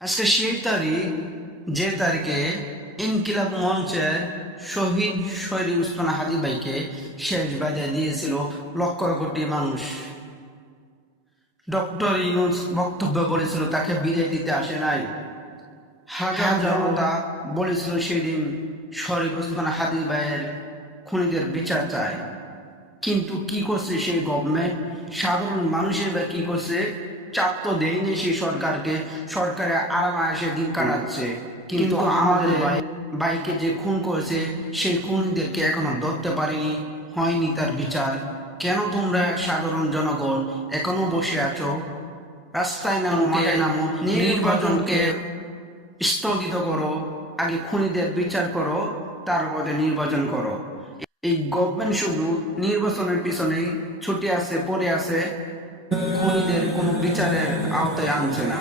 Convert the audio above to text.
আজকে সেই তারিখ যে তারিখে ইনকিলাব মঞ্চের শহীদ শরীফ ওসমান হাদি ভাইকে শেষ বিদায় দিয়েছিল লক্ষ কোটি মানুষ। ডক্টর ইউনূস বক্তব্য বলেছিল তাকে বিদায় দিতে আসে নাই। হাজার জনতা বলেছিল সেদিন শরীফ ওসমান হাদি ভাইয়ের খুনিদের বিচার চায়। কিন্তু কি করছে সেই গভর্নমেন্ট? সাধারণ মানুষের বা কি করছে? চাপ তো দেয়নি সেই সরকারকে, সরকারে আরামায়েশে দিন কাটাচ্ছে। কিন্তু আমাদের ভাইকে যে খুন করেছে সেই খুনিদেরকে এখনো ধরতে পারেনি, হয়নি তার বিচার। কেন তোমরা সাধারণ জনগণ এখনো বসে আছো? রাস্তায় নামো, মাঠে নামো, নির্বাচনকে স্থগিত করো, আগে খুনিদের বিচার করো, তারপরে নির্বাচন করো। এই গভর্নমেন্ট শুধু নির্বাচনের পিছনেই ছুটে আছে, পড়ে আছে, খুনিদের কোনো বিচারের আওতায় আনছে না।